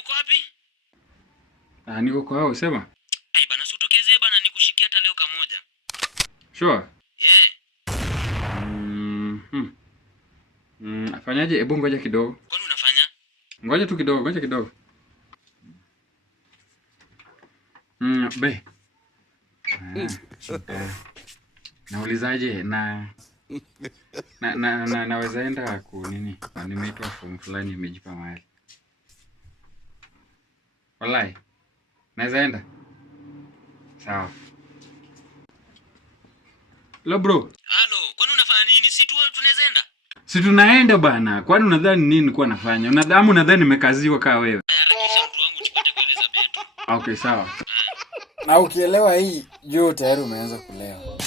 uko wapi? Niko kwao, sema. Bana utokezee bana nikushikia hata leo kamoja. Sure. Yeah. Afanyaje? Hebu ngoja kidogo. Kwani unafanya? Ngoja tu kidogo, ngoja kidogo. Be. Naulizaje naweza enda nini? Nimeitwa form fulani imejipa mahali. Wallahi. Naweza enda? Sawa. Hello bro. Halo, kwani unafanya nini? Si tu tunaweza enda? Si tunaenda bana. Kwani unadhani nini nilikuwa nafanya? Unadhani nimekaziwa kama wewe? Harakisha mtu wangu tupate kueleza betu. Okay, sawa. Na ukielewa hii, juu tayari umeanza kulewa.